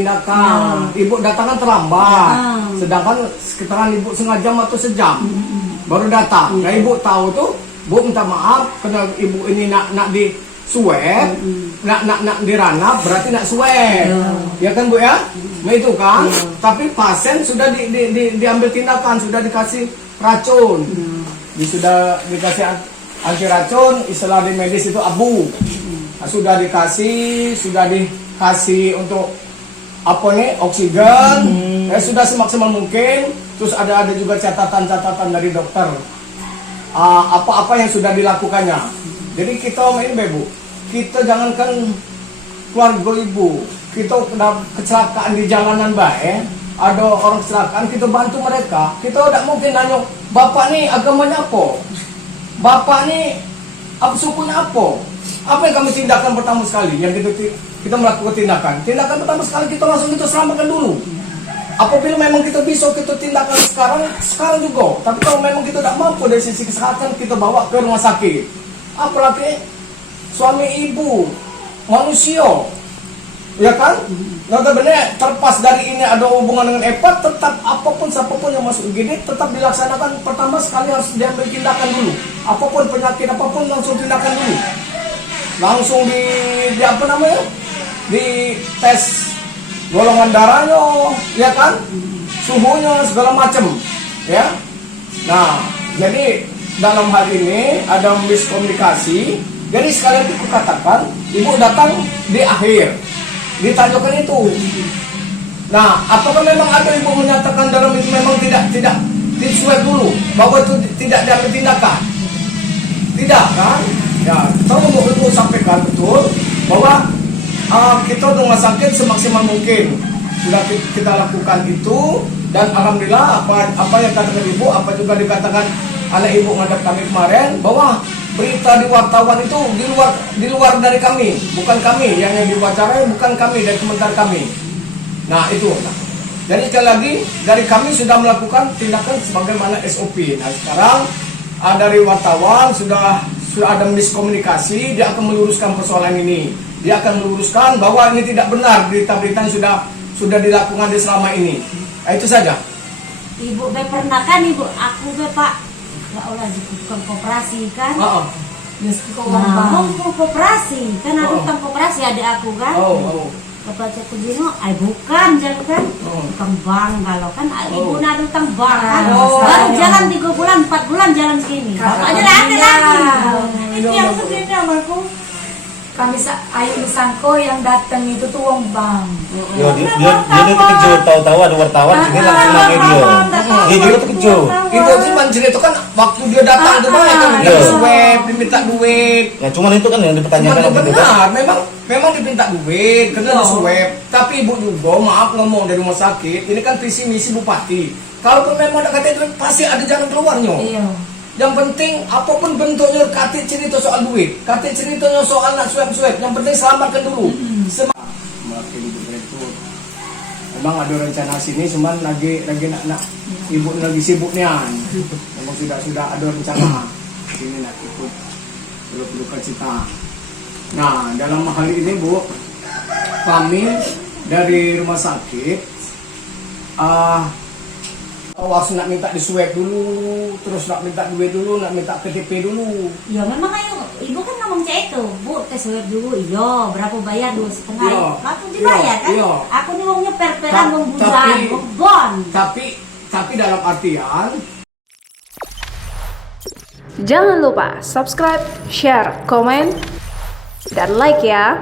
tindakan. Ibu datang kan terlambat. Sedangkan sekitaran ibu setengah jam atau sejam baru datang. Nah ibu tahu tuh, bu minta maaf karena ibu ini nak di swab, nak diranap berarti nak swab, ya kan bu ya? Nah itu kan. Tapi pasien sudah diambil tindakan, sudah dikasih racun, sudah dikasih anti racun, istilah di medis itu abu. Nah, sudah dikasih untuk apa nih oksigen, sudah semaksimal mungkin. Terus ada juga catatan dari dokter apa-apa yang sudah dilakukannya. Jadi kita ini bu, kita jangankan keluarga ibu, kita kena kecelakaan di jalanan baik, ada orang kecelakaan kita bantu mereka. Kita tidak mungkin nanya bapak nih agamanya apa, bapak nih apa sukunya apa yang kami tindakan pertama sekali yang kita melakukan tindakan pertama sekali kita langsung kita selamatkan dulu. Apabila memang kita bisa kita tindakan sekarang juga. Tapi kalau memang kita tidak mampu dari sisi kesehatan, kita bawa ke rumah sakit. Apalagi suami ibu manusia, ya kan? Notabene terpas dari ini ada hubungan dengan EPA, tetap siapapun yang masuk UGD tetap dilaksanakan pertama sekali harus diambil tindakan dulu. Apapun penyakit apapun langsung tindakan dulu. Langsung di apa namanya? Di tes golongan darahnya, ya kan, suhunya segala macam, ya. Nah, jadi dalam hal ini ada miskomunikasi. Jadi sekalian aku katakan, ibu datang di akhir, ditanyakan itu. Nah, apakah memang ada ibu menyatakan dalam itu memang tidak disuai dulu bahwa itu tidak diambil tindakan? Tidak kan? Ya, tolong ibu sampaikan betul bahwa kita rumah sakit semaksimal mungkin sudah kita lakukan itu, dan alhamdulillah apa yang katakan ibu, apa juga dikatakan anak ibu ngadap kami kemarin, bahwa berita di wartawan itu di luar dari kami, bukan kami yang diwawancarai, bukan kami dari komentar kami. Nah itu. Jadi sekali lagi dari kami sudah melakukan tindakan sebagaimana SOP. Nah sekarang dari wartawan sudah ada miskomunikasi, dia akan meluruskan persoalan ini. Dia akan meluruskan bahwa ini tidak benar, berita-berita yang sudah dilakukan di selama ini. Nah, itu saja. Ibu pernah kan ibu, aku pak, ya Allah bukan koperasi kan? Mau koperasi kan ada utang koperasi adik aku kan? Kata aku Jino, bukan jadi kan? Utang bank kalau kan ibu ada utang bank kan? Baru jalan 3 bulan, 4 bulan jalan segini. Bapaknya udah ada lagi. Itu yang segini sama aku. Kami Ayu Sangko yang datang itu tuh wong bang. Dia terkejut, tahu-tahu ada wartawan sini langsung nanya dia juga terkejut. Itu cuma cerita kan waktu dia datang itu banyak kan minta swab, diminta duit. Ya cuman itu kan yang dipertanyakan waktu itu kan. Memang diminta duit karena ada swab. Tapi ibu juga maaf ngomong dari rumah sakit, ini kan visi misi bupati. Kalaupun memang ada kata duit pasti ada jalan keluarnya. Iya. Yang penting apapun bentuknya, kata cerita soal duit, kata ceritanya soal nak swab, yang penting selamatkan dulu. Makin direktur. Memang ada rencana sini, cuman lagi nak ibu lagi sibuk nih. Memang sudah ada rencana sini nak ikut duka cita. Nah dalam hal ini bu, kami dari rumah sakit awas nak minta diswab dulu, terus nak minta duit dulu, nak minta KTP dulu. Ya memang ayo, ibu kan ngomong cek itu, bu tes swab dulu, iya berapa bayar 2,5, langsung dibayar kan? Iyo. Aku nih uangnya per-peran, uang bulan, uang bon. Tapi dalam artian, jangan lupa subscribe, share, komen, dan like ya.